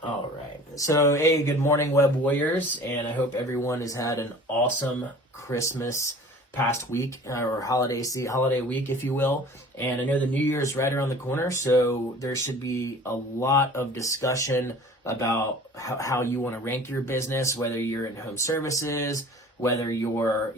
All right. So, hey, good morning, Web Warriors, and I hope everyone has had an awesome Christmas past week or holiday week, if you will. And I know the New Year is right around the corner, so there should be a lot of discussion about how you want to rank your business, whether you're in home services, whether you're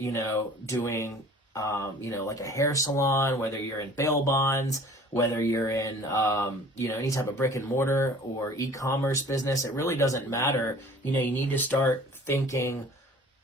doing like a hair salon, whether you're in bail bonds, whether you're in any type of brick and mortar or e-commerce business. It really doesn't matter. You need to start thinking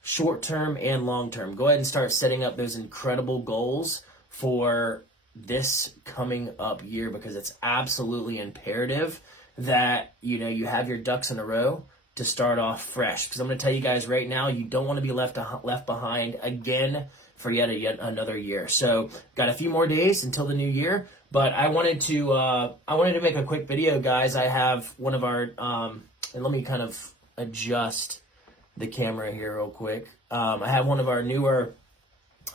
short term and long term. Go ahead and start setting up those incredible goals for this coming up year, because it's absolutely imperative that you have your ducks in a row to start off fresh. Because I'm going to tell you guys right now, you don't want to be left behind again for yet another year. So got a few more days until the new year, but I wanted to make a quick video, guys. I have one of our and let me kind of adjust the camera here real quick. I have one of our newer,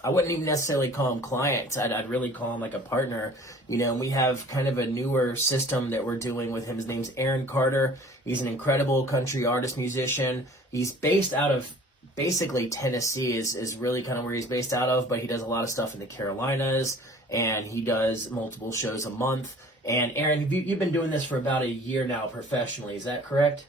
I wouldn't even necessarily call them clients. I'd really call them like a partner. And we have kind of a newer system that we're doing with him. His name's Aaron Carter. He's an incredible country artist, musician. He's based out of basically Tennessee is really kind of where he's based out of, but he does a lot of stuff in the Carolinas, and he does multiple shows a month. And Aaron, you've been doing this for about a year now professionally. Is that correct?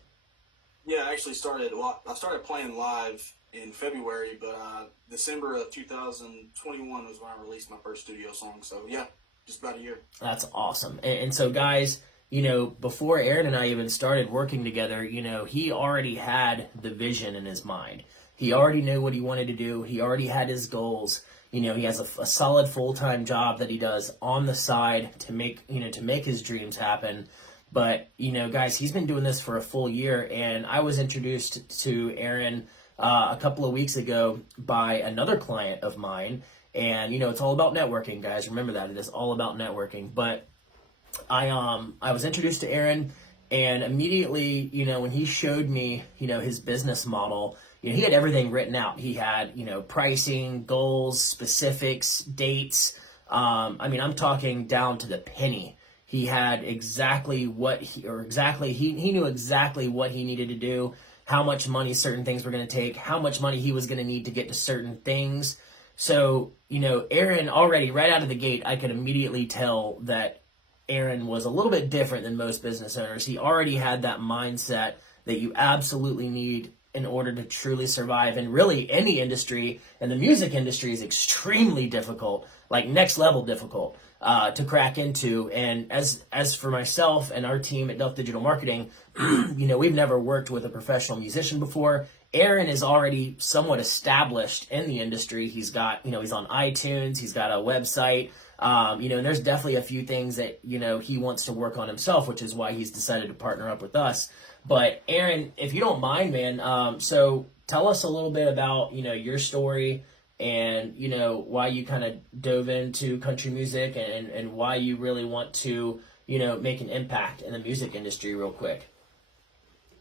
Yeah, I actually I started playing live in February, but December of 2021 was when I released my first studio song. So yeah, just about a year. That's awesome. And so, guys, before Aaron and I even started working together, he already had the vision in his mind. He already knew what he wanted to do. He already had his goals. He has a solid full-time job that he does on the side to make his dreams happen. But, guys, he's been doing this for a full year, and I was introduced to Aaron a couple of weeks ago by another client of mine. And, it's all about networking, guys. Remember that. It is all about networking. But I was introduced to Aaron, and immediately, when he showed me, his business model, he had everything written out. He had, pricing, goals, specifics, dates. I'm talking down to the penny. He had exactly he knew exactly what he needed to do, how much money certain things were going to take, how much money he was going to need to get to certain things. So, Aaron already right out of the gate, I could immediately tell that Aaron was a little bit different than most business owners. He already had that mindset that you absolutely need in order to truly survive in really any industry, and the music industry is extremely difficult, like next level difficult to crack into. And as for myself and our team at Duff Digital Marketing, we've never worked with a professional musician before. Aaron is already somewhat established in the industry. He's got, he's on iTunes, he's got a website, and there's definitely a few things that, he wants to work on himself, which is why he's decided to partner up with us. But Aaron, if you don't mind, man, so tell us a little bit about, your story and, why you kind of dove into country music and why you really want to, make an impact in the music industry real quick.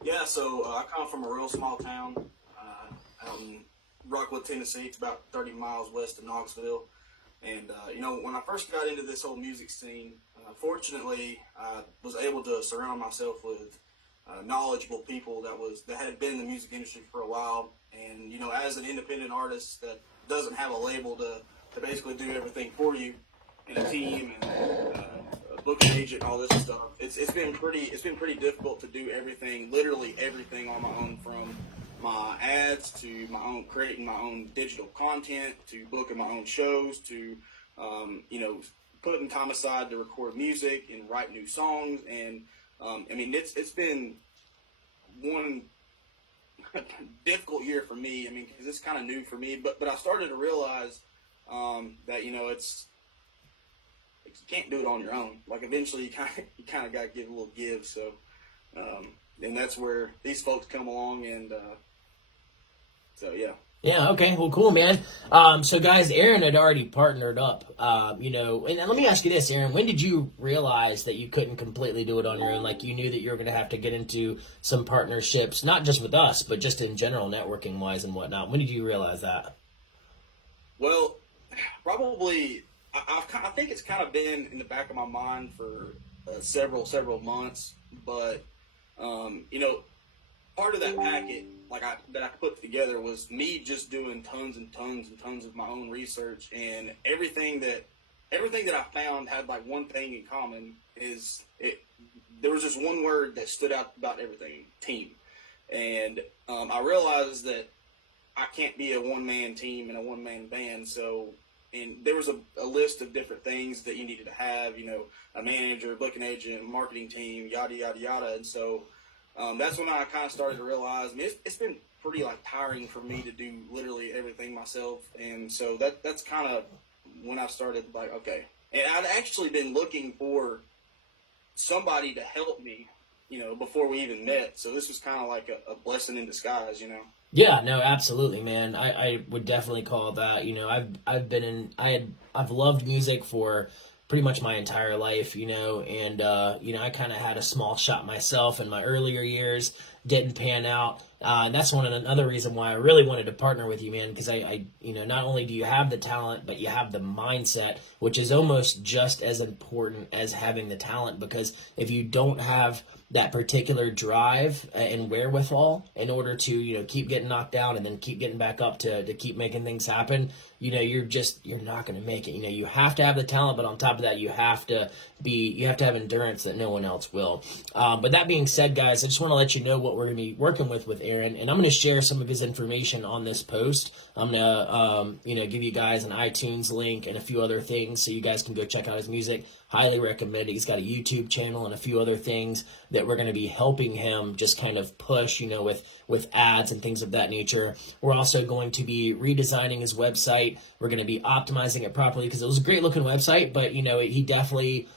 Yeah, so I come from a real small town out in Rockwood, Tennessee. It's about 30 miles west of Knoxville. And, when I first got into this whole music scene, fortunately, I was able to surround myself with knowledgeable people that had been in the music industry for a while. And, as an independent artist that doesn't have a label to basically do everything for you, and a team and a booking agent and all this stuff, it's been pretty difficult to do everything, literally everything on my own, from my ads to my own creating my own digital content to booking my own shows to putting time aside to record music and write new songs. And it's been one difficult year for me. Because it's kind of new for me, but I started to realize that you can't do it on your own. Like, eventually you kind of got to give a little give. So and that's where these folks come along, and so yeah. Yeah, okay, well, cool, man. So, guys, Aaron had already partnered up, and let me ask you this, Aaron, when did you realize that you couldn't completely do it on your own? Like, you knew that you were going to have to get into some partnerships, not just with us, but just in general, networking-wise and whatnot. When did you realize that? Well, probably, I think it's kind of been in the back of my mind for several months, but You know, part of that packet, that I put together was me just doing tons and tons and tons of my own research, and everything that I found had like one thing in common is there was just one word that stood out about everything: team. And I realized that I can't be a one-man team and a one-man band. So, and there was a list of different things that you needed to have, you know, a manager, booking agent, marketing team, yada, yada, yada. And so that's when I kind of started to realize, I mean, it's been pretty like tiring for me to do literally everything myself. And so that's kind of when I started like, okay. And I'd actually been looking for somebody to help me, you know, before we even met. So this was kind of like a blessing in disguise, you know. Yeah, no, absolutely, man. I would definitely call that. You know, I've loved music for pretty much my entire life, you know, and you know, I kind of had a small shot myself in my earlier years, didn't pan out. And that's another reason why I really wanted to partner with you, man, because I, you know, not only do you have the talent, but you have the mindset, which is almost just as important as having the talent, because if you don't have that particular drive and wherewithal in order to, you know, keep getting knocked down and then keep getting back up to keep making things happen, you know, you're not going to make it. You know, you have to have the talent, but on top of that, you have to have endurance that no one else will. But that being said, guys, I just want to let you know what we're going to be working with Aaron, and I'm going to share some of his information on this post. I'm going to, you know, give you guys an iTunes link and a few other things so you guys can go check out his music. Highly recommend it. He's got a YouTube channel and a few other things that we're going to be helping him just kind of push, you know, with ads and things of that nature. We're also going to be redesigning his website. We're going to be optimizing it properly because it was a great looking website, but, you know, he definitely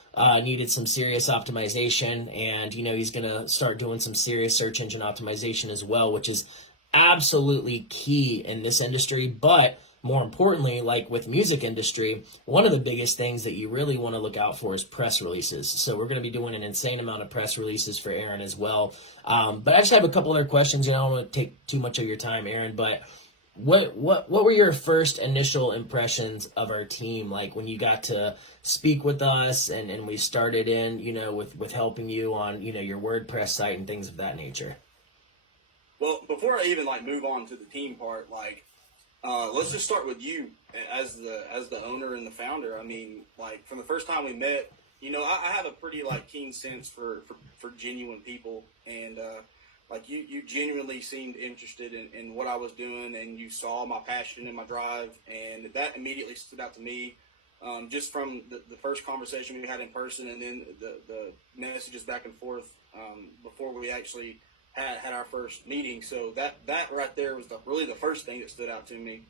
needed some serious optimization, and, you know, he's going to start doing some serious search engine optimization as well, which is absolutely key in this industry. But more importantly, like with music industry, one of the biggest things that you really want to look out for is press releases. So we're going to be doing an insane amount of press releases for Aaron as well. But I just have a couple other questions. You know, I don't want to take too much of your time, Aaron, but what were your first initial impressions of our team, like when you got to speak with us and we started in, you know, with helping you on, you know, your WordPress site and things of that nature? Well, before I even like move on to the team part, like let's just start with you as the owner and the founder. I mean, like from the first time we met, you know, I have a pretty like keen sense for genuine people, and like you genuinely seemed interested in what I was doing, and you saw my passion and my drive, and that immediately stood out to me. Just from the first conversation we had in person, and then the messages back and forth before we actually had our first meeting. So that right there was really the first thing that stood out to me.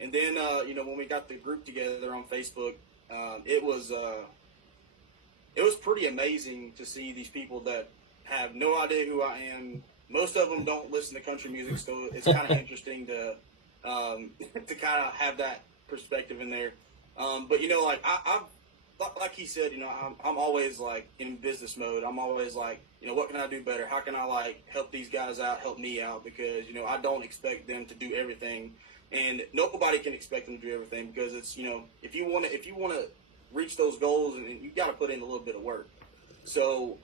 And then you know, when we got the group together on Facebook, it was pretty amazing to see these people that have no idea who I am. Most of them don't listen to country music, so it's kind of interesting to to kind of have that perspective in there. But you know, like I've like he said, you know, I'm always like in business mode. I'm always like, you know, what can I do better? How can I like help these guys out, help me out? Because, you know, I don't expect them to do everything, and nobody can expect them to do everything, because it's, you know, if you want to reach those goals, and you got to put in a little bit of work. So,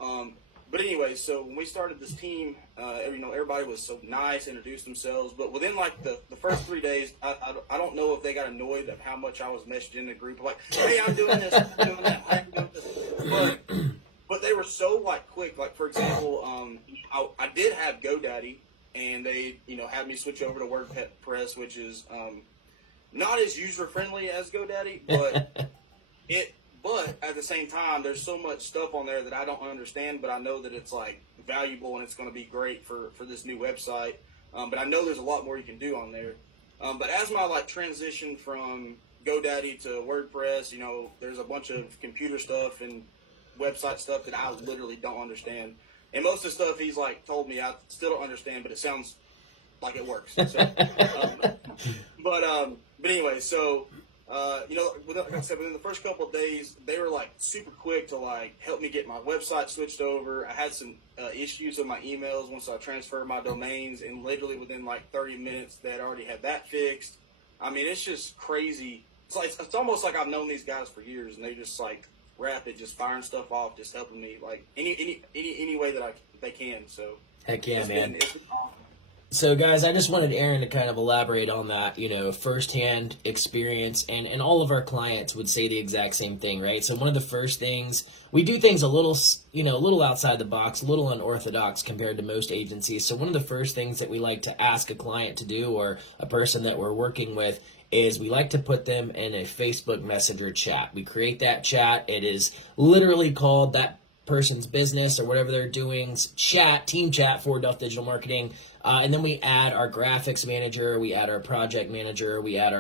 but anyway, so when we started this team, you know, everybody was so nice, introduced themselves. But within like the first 3 days, I don't know if they got annoyed at how much I was messaging in the group, like, hey, I'm doing this, I'm doing that, I'm doing this. But they were so like quick. Like for example, I did have GoDaddy, and they, you know, had me switch over to WordPress, which is not as user friendly as GoDaddy, but But at the same time, there's so much stuff on there that I don't understand, but I know that it's like valuable and it's going to be great for this new website. But I know there's a lot more you can do on there. But as my like transition from GoDaddy to WordPress, you know, there's a bunch of computer stuff and website stuff that I literally don't understand. And most of the stuff he's like told me, I still don't understand, but it sounds like it works. So, but anyway, so. You know, like I said, within the first couple of days, they were like super quick to like help me get my website switched over. I had some issues with my emails once I transferred my domains, and literally within like 30 minutes, they had already had that fixed. I mean, it's just crazy. It's almost like I've known these guys for years, and they just like rapid, just firing stuff off, just helping me like any way that they can. So heck yeah, it's man. been awesome. So, guys, I just wanted Aaron to kind of elaborate on that, firsthand experience, and all of our clients would say the exact same thing, right? So one of the first things, we do things a little outside the box, a little unorthodox compared to most agencies. So one of the first things that we like to ask a client to do, or a person that we're working with, is we like to put them in a Facebook Messenger chat. We create that chat. It is literally called that person's business or whatever they're doing's chat, team chat for Duff Digital Marketing. And then we add our graphics manager, we add our project manager, we add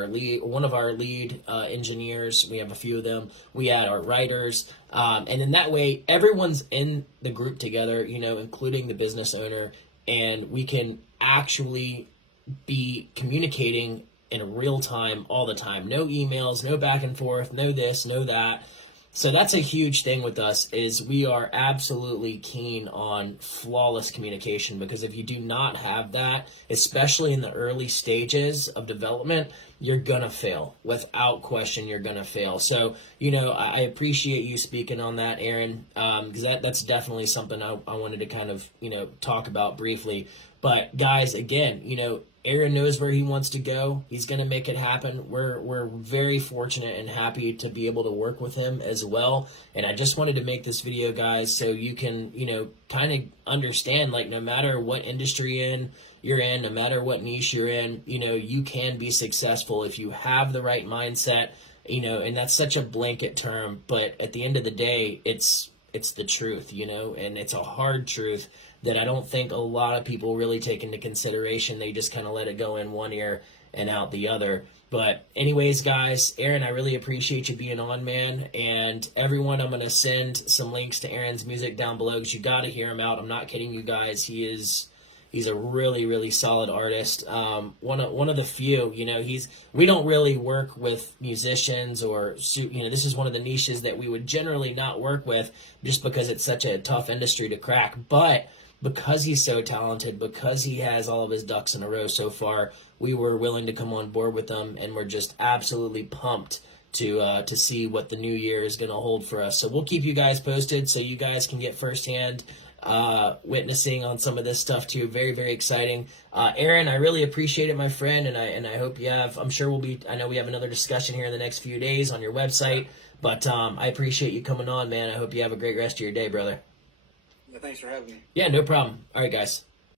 one of our lead engineers, we have a few of them, we add our writers, and then that way everyone's in the group together, including the business owner, and we can actually be communicating in real time all the time. No emails, no back and forth, no this, no that. So that's a huge thing with us, is we are absolutely keen on flawless communication, because if you do not have that, especially in the early stages of development, you're going to fail. Without question, you're going to fail. So, I appreciate you speaking on that, Aaron, because that's definitely something I wanted to kind of, talk about briefly. But guys, again, Aaron knows where he wants to go. He's going to make it happen. We're very fortunate and happy to be able to work with him as well. And I just wanted to make this video, guys, so you can, kind of understand, like, no matter what industry you're in, no matter what niche you're in, you can be successful if you have the right mindset, and that's such a blanket term, but at the end of the day, it's the truth, and it's a hard truth that I don't think a lot of people really take into consideration. They just kind of let it go in one ear and out the other. But anyways, guys, Aaron, I really appreciate you being on, man. And everyone, I'm going to send some links to Aaron's music down below, because you got to hear him out. I'm not kidding you guys. He's a really, really solid artist. One of the few, we don't really work with musicians, or, this is one of the niches that we would generally not work with, just because it's such a tough industry to crack. But because he's so talented, because he has all of his ducks in a row so far, we were willing to come on board with him, and we're just absolutely pumped to see what the new year is going to hold for us. So we'll keep you guys posted, so you guys can get firsthand witnessing on some of this stuff too. Very, very exciting. Aaron, I really appreciate it, my friend, and I hope you have, I know we have another discussion here in the next few days on your website, but I appreciate you coming on, man. I hope you have a great rest of your day, brother. Yeah, thanks for having me. Yeah, no problem. All right, guys.